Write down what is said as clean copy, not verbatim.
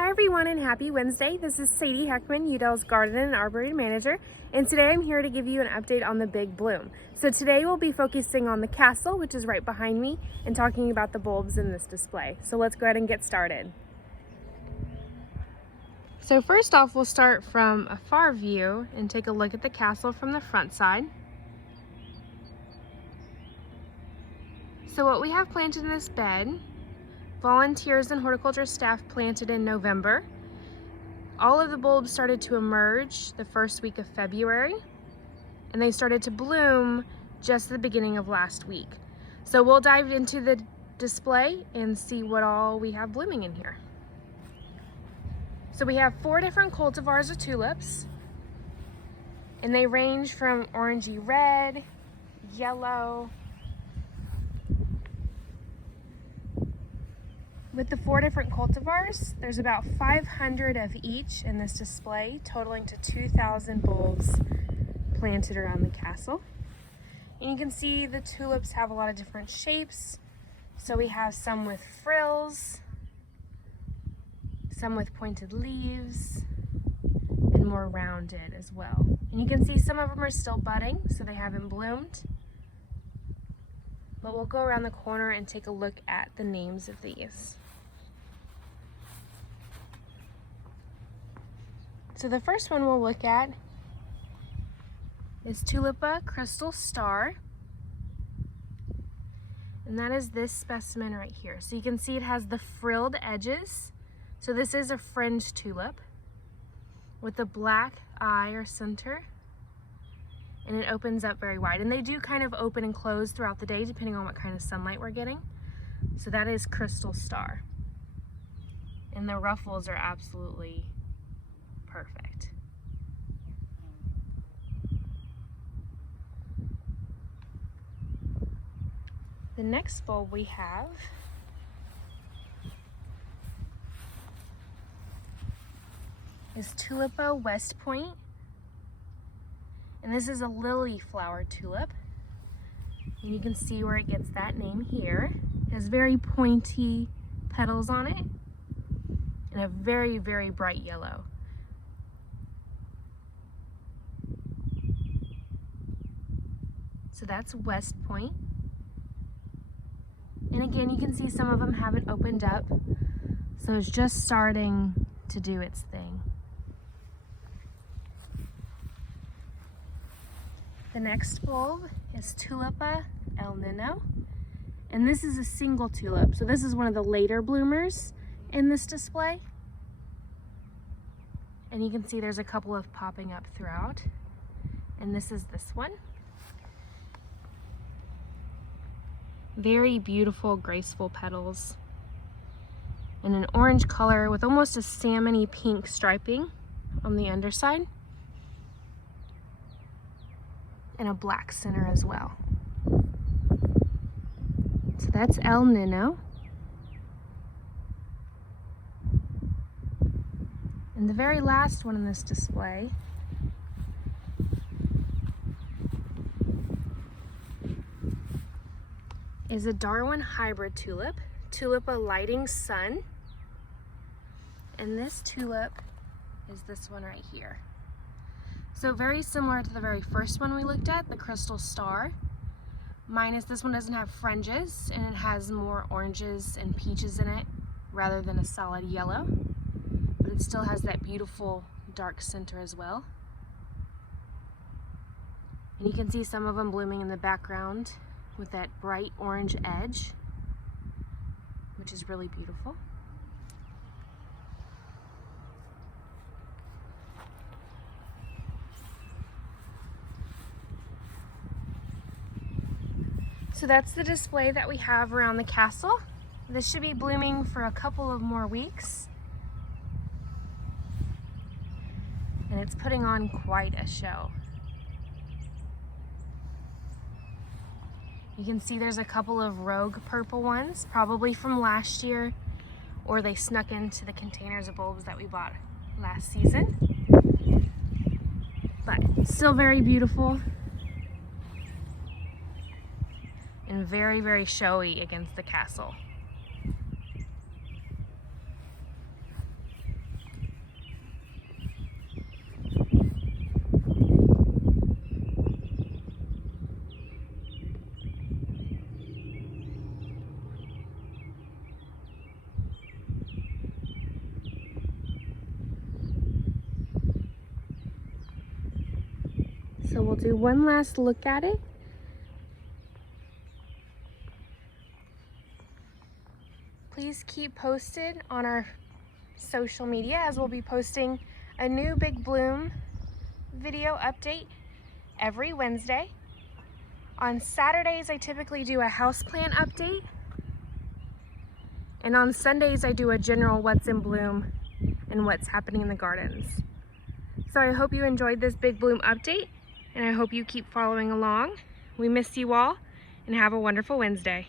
Hi everyone and happy Wednesday. This is Sayde Heckman, Udell's Garden and Arboretum Manager, and today I'm here to give you an update on the big bloom. So today we'll be focusing on the castle, which is right behind me, and talking about the bulbs in this display. So let's go ahead and get started. So first off, we'll start from a far view and take a look at the castle from the front side. So what we have planted in this bed, volunteers and horticulture staff planted in November. All of the bulbs started to emerge the first week of February, and they started to bloom just the beginning of last week. So we'll dive into the display and see what all we have blooming in here. So we have 4 different cultivars of tulips, and they range from orangey red, yellow. With the 4 different cultivars, there's about 500 of each in this display, totaling to 2,000 bulbs planted around the castle. And you can see the tulips have a lot of different shapes. So we have some with frills, some with pointed leaves, and more rounded as well. And you can see some of them are still budding, so they haven't bloomed. But we'll go around the corner and take a look at the names of these. So the first one we'll look at is Tulipa Crystal Star. And that is this specimen right here. So you can see it has the frilled edges. So this is a fringed tulip with a black eye or center. And it opens up very wide. And they do kind of open and close throughout the day depending on what kind of sunlight we're getting. So that is Crystal Star. And the ruffles are absolutely perfect. The next bulb we have is Tulipa West Point. And this is a lily flower tulip. And you can see where it gets that name here. It has very pointy petals on it and a very, very bright yellow. So that's West Point. And again, you can see some of them haven't opened up. So it's just starting to do its thing. The next bulb is Tulipa El Nino, and this is a single tulip. So this is one of the later bloomers in this display. And you can see there's a couple of popping up throughout. And this is this one. Very beautiful, graceful petals. And an orange color with almost a salmony pink striping on the underside. And a black center as well. So that's El Nino. And the very last one in this display is a Darwin hybrid tulip, Tulipa Lighting Sun. And this tulip is this one right here. So very similar to the very first one we looked at, the Crystal Star, minus this one doesn't have fringes and it has more oranges and peaches in it rather than a solid yellow, but it still has that beautiful dark center as well. And you can see some of them blooming in the background with that bright orange edge, which is really beautiful. So that's the display that we have around the castle. This should be blooming for a couple of more weeks. And it's putting on quite a show. You can see there's a couple of rogue purple ones, probably from last year, or they snuck into the containers of bulbs that we bought last season. But still very beautiful. And very, very showy against the castle. So we'll do one last look at it. Please keep posted on our social media as we'll be posting a new Big Bloom video update every Wednesday. On Saturdays, I typically do a houseplant update. And on Sundays, I do a general what's in bloom and what's happening in the gardens. So I hope you enjoyed this Big Bloom update, and I hope you keep following along. We miss you all, and have a wonderful Wednesday.